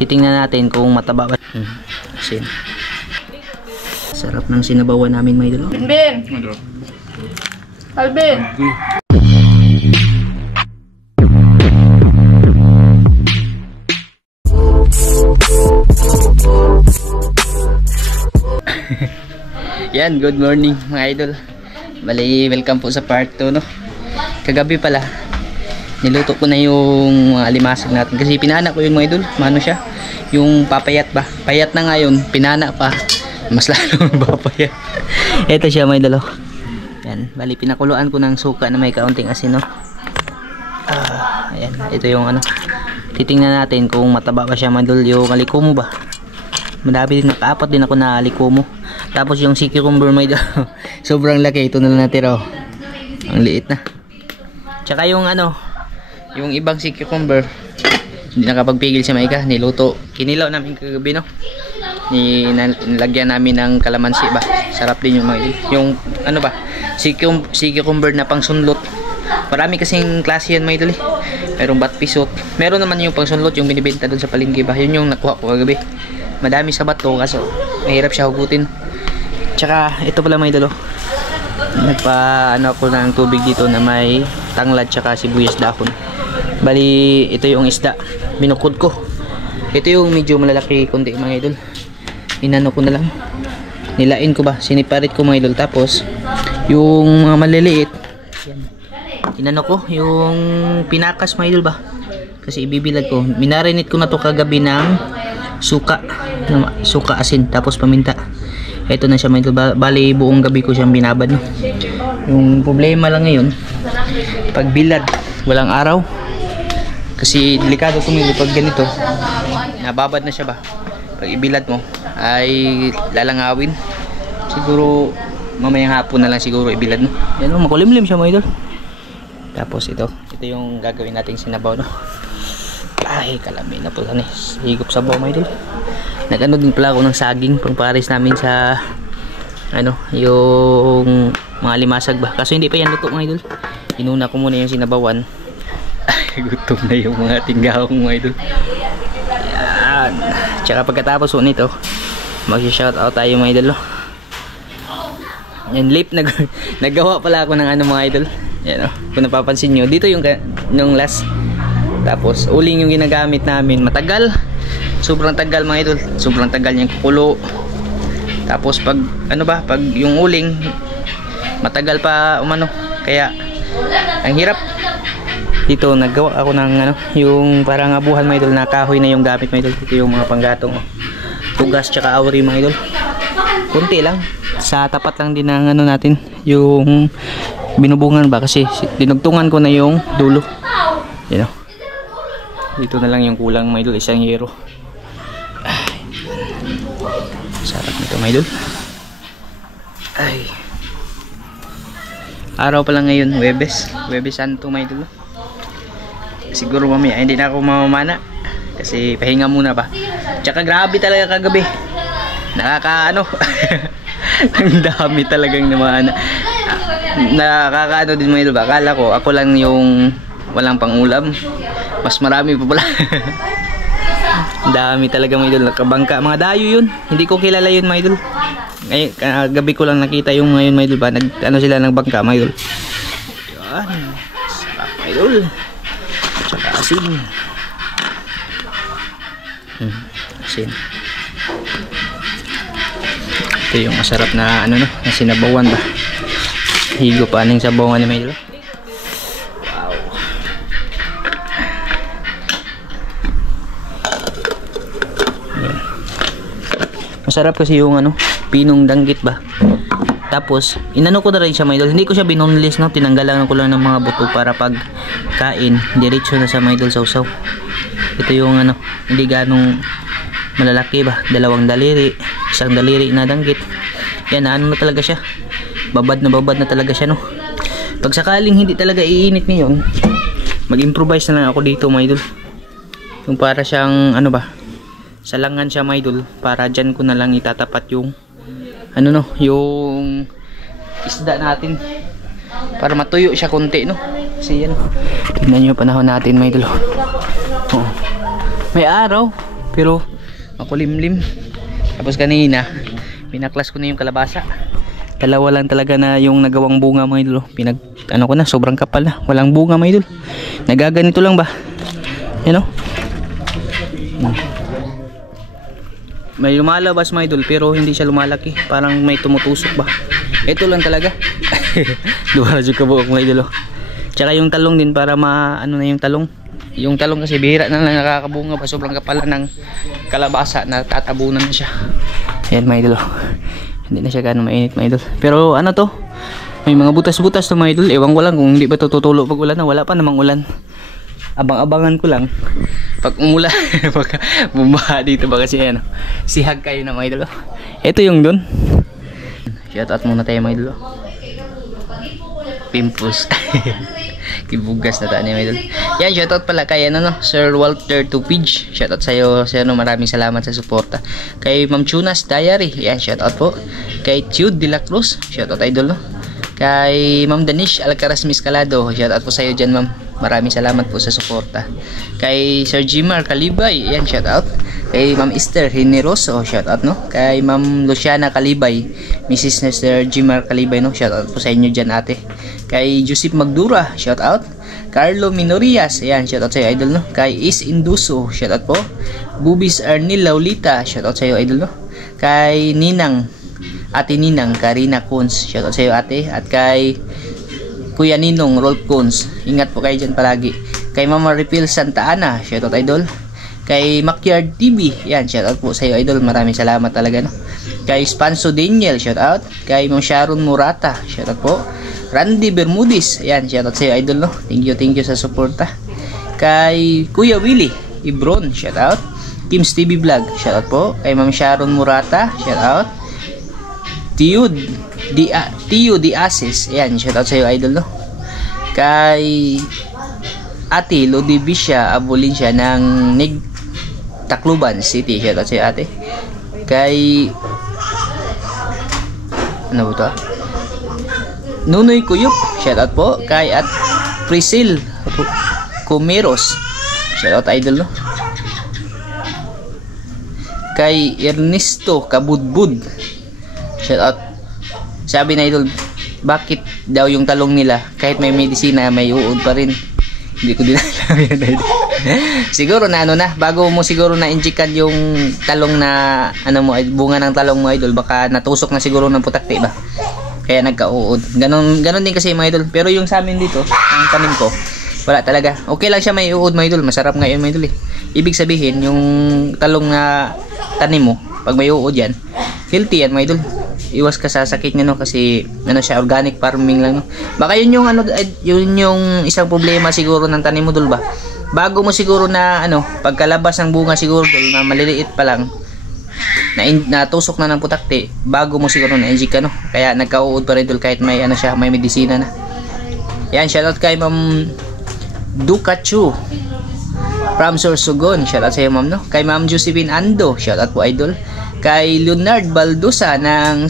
Titingnan natin kung mataba ba. Asin. Sarap ng sinabawan namin mga idol. Binbin! Alvin! Yan, good morning mga idol. Bali, welcome po sa part 2, no? Kagabi pala, niluto ko na yung alimasag natin. Kasi pinana ko yung mga idol. Mano siya? Yung papayat ba? Payat na ngayon, pinana pa. Mas lalo papayat. Ito siya mga idol. Yan, bali, pinakuluan ko ng suka na may kaunting asin, no? Ayan, ito yung ano. Titingnan natin kung mataba ba siya mga idol. Yung alikumo ba? Madami din, nakaapat din ako na alikumo. Tapos yung sea cucumber may sobrang laki. Ito na lang natira, oh. Ang liit na. Tsaka yung ano, yung ibang sea cucumber, hindi nakapagpigil si Maika. Niluto, kinilaw namin kagabi, no? Nilagyan namin ng kalamansi ba. Sarap din yung mga, yung ano ba, sea cucumber na pang sunlot. Marami kasing klase yan mga idol, eh. Merong batpisot. Meron naman yung pang sunlot, yung binibenta doon sa palengke ba. Yun yung nakuha ko kagabi. Madami sa bato kaso mahirap siya hugutin. Tsaka ito pala mga idol, nagpa-ano ako ng tubig dito na may tanglad tsaka sibuyas dahon. Bali ito yung isda, binukod ko. Ito yung medyo malalaki kundi mga idol. Inano ko na lang, nilain ko ba, siniparit ko mga idol. Tapos yung mga maliliit, inano ko, yung pinakas mga idol ba, kasi ibibilad ko. Minarinate ko na to kagabi ng suka asin tapos paminta. Ito na siya mga idol. Bali buong gabi ko siyang binabad, no? Yung problema lang ngayon, pag bilad walang araw, kasi delikado tumili pag ganito, nababad na siya ba. Pag ibilad mo ay lalangawin. Siguro mamayang hapon na lang siguro ibilad, no? Yan, no? Makulimlim siya mga idol. Tapos ito yung gagawin nating sinabaw, no? Ay, kalami na po sana. Higop sa baw mga idol. Nag-ano din pala ako ng saging pang pares namin sa ano, yung mga limasag ba. Kaso hindi pa yan luto mga idol. Inuna ko muna yung sinabawan. Ay, gutom na yung mga tinggahong mga idol. Yan. Tsaka pagkatapos po nito, mag-shoutout tayo mga idol, no? Yan, lip naggawa pala ako ng ano mga idol. Yan, no? Kung napapansin nyo, dito yung last. Tapos uling yung ginagamit namin, matagal, sobrang tagal mga idol, sobrang tagal niyang kukulo. Tapos pag ano ba, pag yung uling matagal pa umano, kaya ang hirap. Dito naggawa ako ng ano, yung parang abuhan mga idol, na kahoy na yung gamit mga idol. Dito yung mga panggatong, tugas tsaka awri mga idol. Kunti lang, sa tapat lang din ng ano natin, yung binubungan ba, kasi dinugtungan ko na yung dulo, you know. Dito na lang yung kulang mga idol, isang yero. Ay, sarap nito mga idol. Ay, araw pa lang ngayon, Huwebes Santo mga idol. Siguro mamaya hindi na ako mamamana kasi pahinga muna ba. Tsaka grabe talaga kagabi, nakakaano. Ang dami talagang namana. Nakakaano din mga idol ba. Akala ko ako lang yung walang pangulam, mas marami pa pala. Dami talaga mga idol, nakabangka, mga dayo yun. Hindi ko kilala yun mga idol. Ngayon, gabi ko lang nakita yung ngayon mga idol ba, ano sila ng bangka mga idol. Yan, sarap mga idol. Tsaka asin. Asin. Ito yung masarap na ano, no, na sinabawan ba. Higo pa aning sabawan ni mga idol. Masarap kasi yung ano, pinong danggit ba. Tapos inano ko na rin siya mga idol. Hindi ko siya binoneless, no. Tinanggalan ko lang ng mga buto para pag kain diretso na sa mga idol sausaw. Ito yung ano, hindi ganong malalaki ba, dalawang daliri, isang daliri na danggit. Yan, ano na talaga siya, babad na talaga siya, no. Pag sakaling hindi talaga iinit ngayon, mag-improvise na lang ako dito mga idol. Yung para siyang ano ba, salangan siya mga idol, para dyan ko na lang itatapat yung ano, no, yung isda natin para matuyo siya konti, no. Kasi yan, tignan nyo yung panahon natin mga idol. Oh, may araw, pero makulimlim. Tapos kanina pinaklas ko na yung kalabasa, dalawa lang talaga na yung nagawang bunga mga idol. Ano ko na, sobrang kapal na, walang bunga mga idol. Nagaganito lang ba, you know? May lumalabas mga idol pero hindi siya lumalaki, parang may tumutusok ba. Ito lang talaga. Luwala dyan kabuok mga idol. Tsaka yung talong din, para ano na yung talong. Yung talong kasi bihira na lang nakakabunga pa, sobrang kapal ng kalabasa na tatabunan na siya. Ayan mga idol, hindi na siya gano'ng mainit mga idol. Pero ano to, may mga butas-butas to mga idol. Ewan ko lang kung hindi ba to tutulo pag ulan na. Wala pa namang ulan, abang-abangan ko lang pag umulan. Pag bumaha dito ba kasi ano, sihag kayo na mga idol. Ito yung dun. Shoutout muna tayo mga idol. Pimples. Kibugas na tayo mga idol. Yan, shoutout pala kay ano, Sir Walter Tupige. Shoutout sa'yo, sir, no, maraming salamat sa suporta. Kay Ma'am Chunas Diary, yan, shoutout po. Kay Tude de la Cruz, shoutout idol, no. Kay Ma'am Danish Alcaraz Miscalado, shoutout po sa'yo dyan, ma'am. Maraming salamat po sa suporta. Kay Sir Jimar Kalibay, yan, shoutout. Kay Ma'am Esther Generoso, shoutout, no. Kay Ma'am Luciana Kalibay, Mrs. na Sir Jimar Kalibay, no. Shoutout po sa inyo dyan, ate. Kay Joseph Magdura, shoutout. Carlo Minorias, ayan, shoutout sa'yo idol, no. Kay Is Induso, shoutout po. Bubis Arnil Laulita, shoutout sa'yo idol, no. Kay Ninang, Ate Ninang Karina Cons, shoutout sa'yo ate. At kay Kuya Ninong Rolf Cons, ingat po kayo dyan palagi. Kay Mama Refill Santa Ana, shoutout idol. Kay Mackyard TV, yan, shoutout po sa'yo idol, maraming salamat talaga, no. Kay Spanso Daniel, shoutout. Kay Ma'am Sharon Murata, shoutout po. Randy Bermudez, ayan, shoutout sa'yo idol, no. Thank you sa suporta. Kay Kuya Willie Ibron, shoutout. Kim's TV Vlog, shoutout po. Kay Ma'am Sharon Murata, shoutout. Tio Di Asis, ayan, shoutout sa'yo idol, no. Kay Ate Lodi Bisha Abolinsya ng Tacloban City, shoutout sa'yo ate. Kay ano ba ito? Nunoy Kuyup, shoutout po. Kay at Priscil Comeros, shoutout idol, no. Kay Ernesto Kabudbud, shoutout. Sabi na idol, bakit daw yung talong nila kahit may medisina may uod pa rin? Hindi ko din alam yun idol. Siguro na ano na, bago mo siguro na injikan yung talong na ano mo, bunga ng talong mo idol, baka natusok na siguro ng putakti ba, kaya nagka-uod. Ganon din kasi mga idol. Pero yung sa amin dito, yung tanim ko, wala talaga, okay lang siya may uod mga idol. Masarap nga yun mga idol, eh. Ibig sabihin yung talong na tanim mo, pag may uod yan, healthy yan mga idol. Iwas ka sa sakit niya, no, kasi ano siya, organic farming lang, no. Baka yun yung ano, yun yung isang problema siguro ng tanim mo dul ba. Bago mo siguro na ano, pagkalabas ng bunga siguro dul, na maliliit pa lang, natusok na ng putakti, bago mo siguro na inject ka, no. Kaya nagka-uod pa rin dul kahit may ano siya, may medisina na. Yan, shoutout kay Ma'am Dukachu from Sorsogon, shoutout sa iyo ma'am, no. Kay Ma'am Josephine Ando, shoutout po idol. Kay Leonard Baldusa ng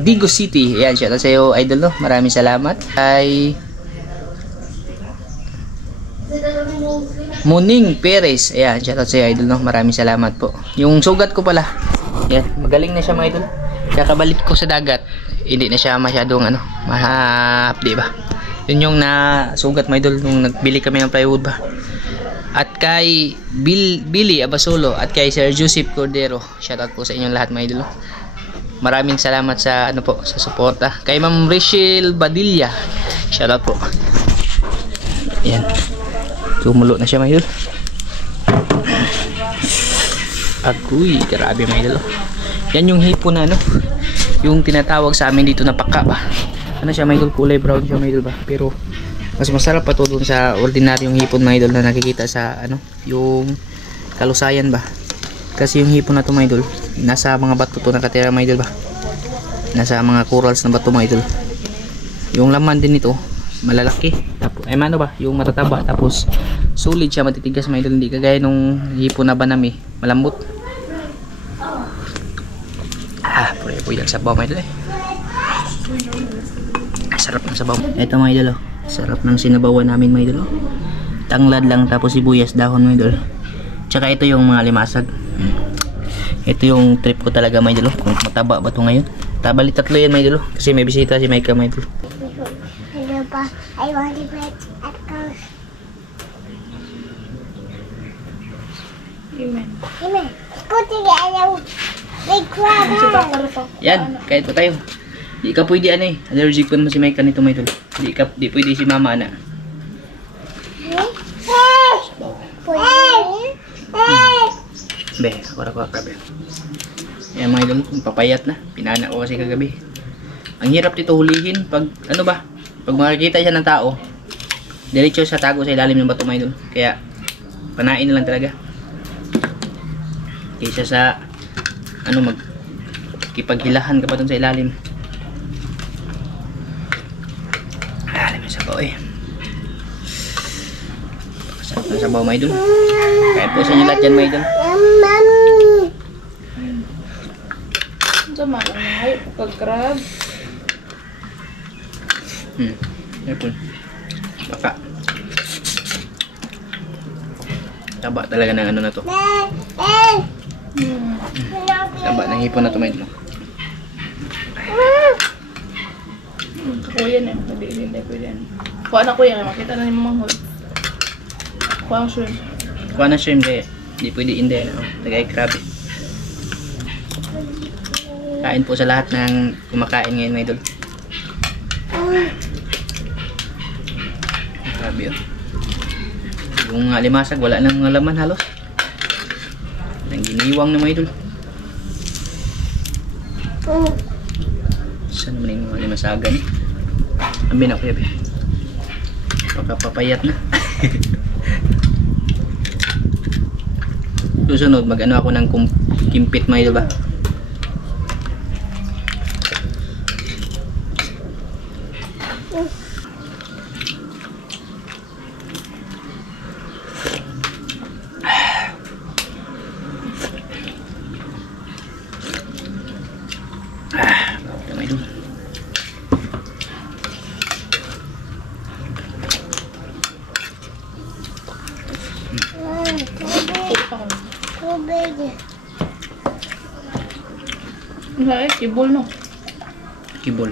Digo City, yan, shoutout sa iyo idol, no. Maraming salamat. Kay Muning Perez, ayan, shoutout sa iyo idol, no. Maraming salamat po. Yung sugat ko pala, yan, magaling na siya mga idol. Kakabalik ko sa dagat, hindi na siya masyadong ano, mahapdi ba. Yun yung nasugat mga idol nung nagbili kami ng plywood ba. At kay Billy Abasolo at kay Sir Joseph Cordero, shoutout po sa inyong lahat mga idol. Maraming salamat sa ano po, sa suporta. Kay Ma'am Rachel Badilla, shoutout po. Yan, tumulo na siya mga idol. Agoy, grabe mga idol. Yan yung hipon na ano, yung tinatawag sa amin dito na paka ba. Ano siya mga idol, kulay brown siya mga idol ba. Pero mas masarap pa to dun sa ordinaryong hipon mga idol na nakikita sa ano, yung Kalusayan ba. Kasi yung hipon na to mga idol, nasa mga bato to nakatira mga idol ba. Nasa mga corals na bato mga idol. Yung laman din nito malalaki, tapos ay ano ba, yung matataba, tapos solid siya, matitigas mga idol, hindi kagaya nung hipon na banami, malambot. Pwede po yung sabaw mga idol eh. Sarap ng sabaw. Ito mga idol, sarap ng sinabawan namin mga idol. Tanglad lang, tapos sibuyas, dahon mga idol. Tsaka ito yung mga limasag. Ito yung trip ko talaga, may idol. Kung mataba ba ito ngayon. Tabali tatlo yan, may idol. Kasi may bisita si Micah, may idol. Hello, Pa. I want to play at house. Amen. Amen. Go to the other big crab. Yan, kahit pa tayo. Di ka pwede ano eh. Allergic pa naman si Micah nito, may idol. Di pwede si mama na. Be, ako grabe. Yan mga idol, papayat na. Pinana ko kasi kagabi. Ang hirap dito hulihin pag ano ba? Pag makikita siya ng tao, diretso sa tago sa ilalim ng bato mga idol. Kaya panain na lang talaga. Kaysa sa ano magkipaghilahan ka pa dun sa ilalim. Alam mo sabaw eh. Pakasarap ng sabaw mga idol. Kaya po sa inyo lahat yan mga idol. Sama lang na ay pag-crab. Yapon. Baka. Taba talaga ng ano na to. Taba ng hipon na to mga idol. Kuya na. Hindi pwede yan. Kuha na kuya. Makita na ni Mamang Hul. Kuha ang shrimp. Kuha na shrimp kaya. Hindi pwede hindi. Tagay crab. Kain po sa lahat ng kumakain ngayon mga idol. Grabe yun. Yung limasag wala nang mga laman halos. Nang giniwang na mga idol. Saan naman yung mga limasagan? Ambil na kuya. Papayat na. Susunod mag-ano ako ng kimpit mga idol ba? Ay, kibol no. Kibol.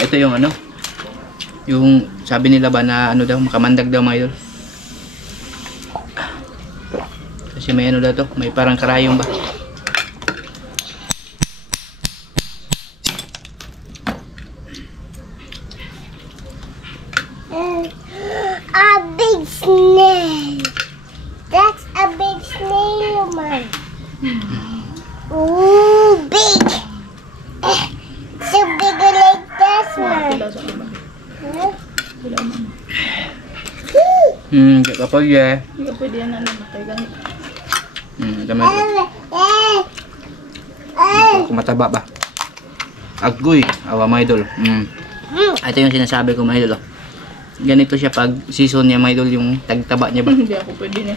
Ito yung ano? Yung sabi nila ba na ano daw, makamandag daw mga idol. Kasi may ano daw to, may parang karayong ba? A big snail. That's a big snail, man. Ooh, big. So bigger like this one. Kila sa ano ba? Huh? Kila man. Di ka pa ya. Hindi ka pwede yan na matay ganit. Tama ito. Kung mataba ba? Agoy, awa mga idol. Ito yung sinasabi ko mga idol. Ganito siya pag season niya mga idol, yung tagtaba niya ba? Hindi ako pwede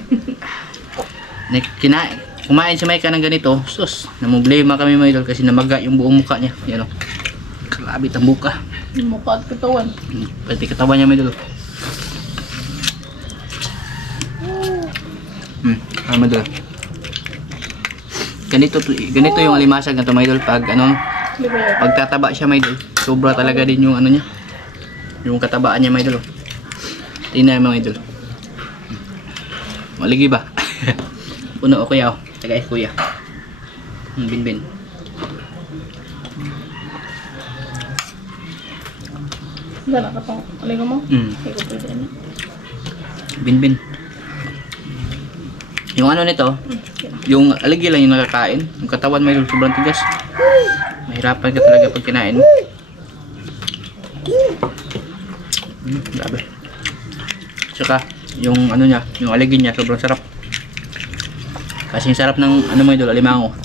na. Kumain si Micah ng ganito, sus, namoblema kami mga idol kasi namaga yung buong mukha niya. Yan o. Kalabit ang buka. Yung mukha at katawan. Pati katawan niya mga idol. Mga idol. Ganito yung alimasag na to mga idol. Pag ano, Di ba yan? pagtataba siya mga idol, sobra talaga din yung ano niya. Yung katabaan niya mga idol. Tingnan mga idol. Maligi ba? Puno o kuya o. Tagay kuya. Binbin. Gana ka pang aling mo? Hindi ko pwede yan. Binbin. Yung ano nito, yung aligi lang yung nakakain. Yung katawan may sobrang tigas. Mahirapan ka talaga pag kinain mo. Grabe. Saka yung ano niya, yung aligi niya sobrang sarap. Kasing sarap ng ano mo idol, alimango.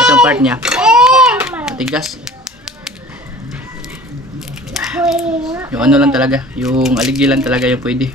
Itong part niya, matigas. Yung ano lang talaga, yung aligi lang talaga yung pwede.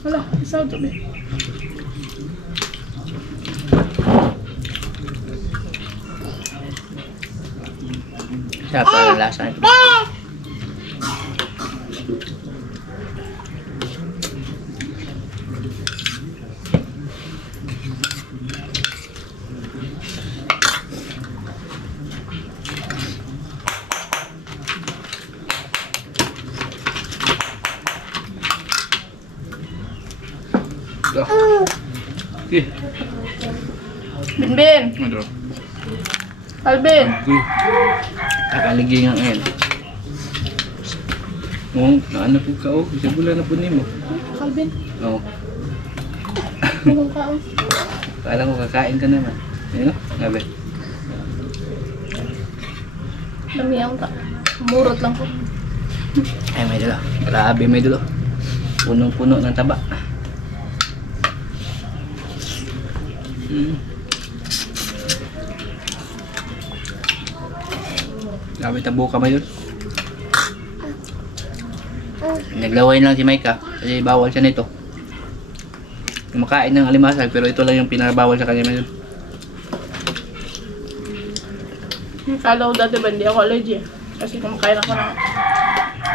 Wala, isa ito ba? Sarap pala lasa ito. Okay. Binbin! Ano? Alvin! Kakaligi nga ngayon. Oo, naano po ka o. Isa bula na po niyo mo. Alvin! Oo. Anong kaon? Kala ko kakain ka naman. Ayun o, gabi. Lamiyang ka. Murot lang ko. Ay, may dulo. Grabe, may dulo. Punong-puno ng taba. Grabe tabo ka may dulo. Naglaway lang si Micah kasi bawal siya nito. Kumakain ng alimasag pero ito lang yung pinabawal sa kanya may dulo. Kala ko dati ba hindi ako allergy. Kasi kumakain ako ng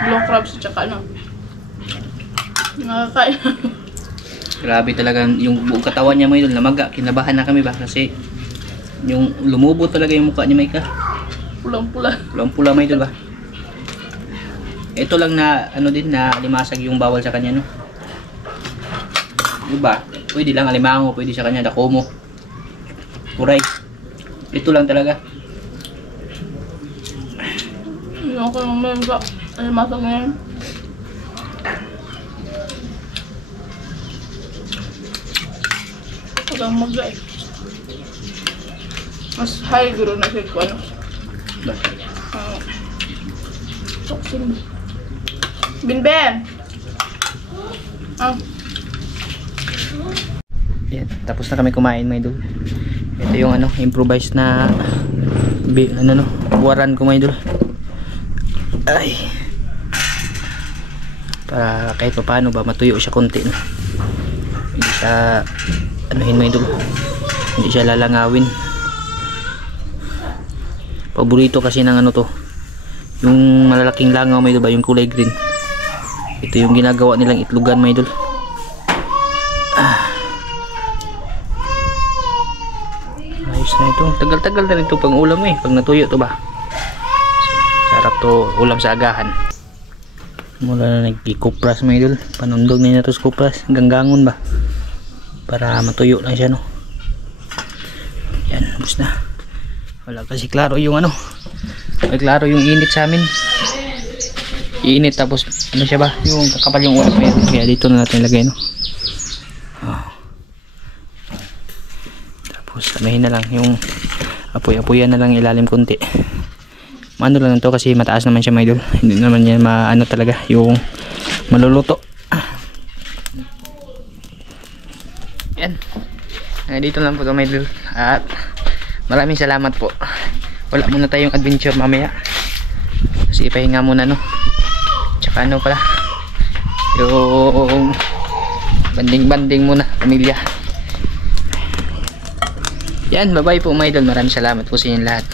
blue crabs at saka ano. Nakakain. Grabe talaga yung buong katawan niya may dulo. Namaga, kinabahan na kami ba kasi yung lumubo talaga yung mukha ni Micah. Pulang-pula. Pulang-pula may dulo ba? Ito lang na ano din na alimasag yung bawal sa kanya no. Diba? Pwede lang alimango, pwede sa kanya dakomo. Kuray. Ito lang talaga. Hindi ako nang mayroon ay masag na yun. Huwag mag-ay. Mas high guro na siya ko ano. Ba? Toxin. Binben! Yan, tapos na kami kumain may idol. Ito yung ano, improvised na ano no, buwaran ko may idol. Ay. Para kahit paano ba matuyo siya konti no. Hindi siya anuhin may idol. Hindi siya lalangawin. Paborito kasi ng ano to. Yung malalaking langaw may idol ba, yung kulay green. Ito yung ginagawa nilang itlogan may idol. Ayos na ito. Tagal-tagal na rin ito pang ulam eh. Pag natuyo to ba. Sarap to ulam sa agahan. Mula na nagkikupras may idol. Panundog na ito sa kupras. Ganggangon ba. Para matuyo lang siya no. Yan. Ubus na. Wala kasi klaro yung ano. Klaro yung init sa amin. Iinit tapos ano siya ba? Yung kakapal yung ulam eh. Kaya dito na natin ilagay no. Tapos samahin na lang yung apoy-apoyan na lang ilalim konti. Maano lang to kasi mataas naman siya may idol. Hindi naman yan maano talaga yung maluluto. Yan. Dito lang po to may idol. At maraming salamat po. Wala muna tayong adventure mamaya. Kasi ipahinga muna no. Tsaka ano pala. Yung banding-banding muna pamilya. Yan, bye bye po mga idol. Maraming salamat po sa inyong lahat.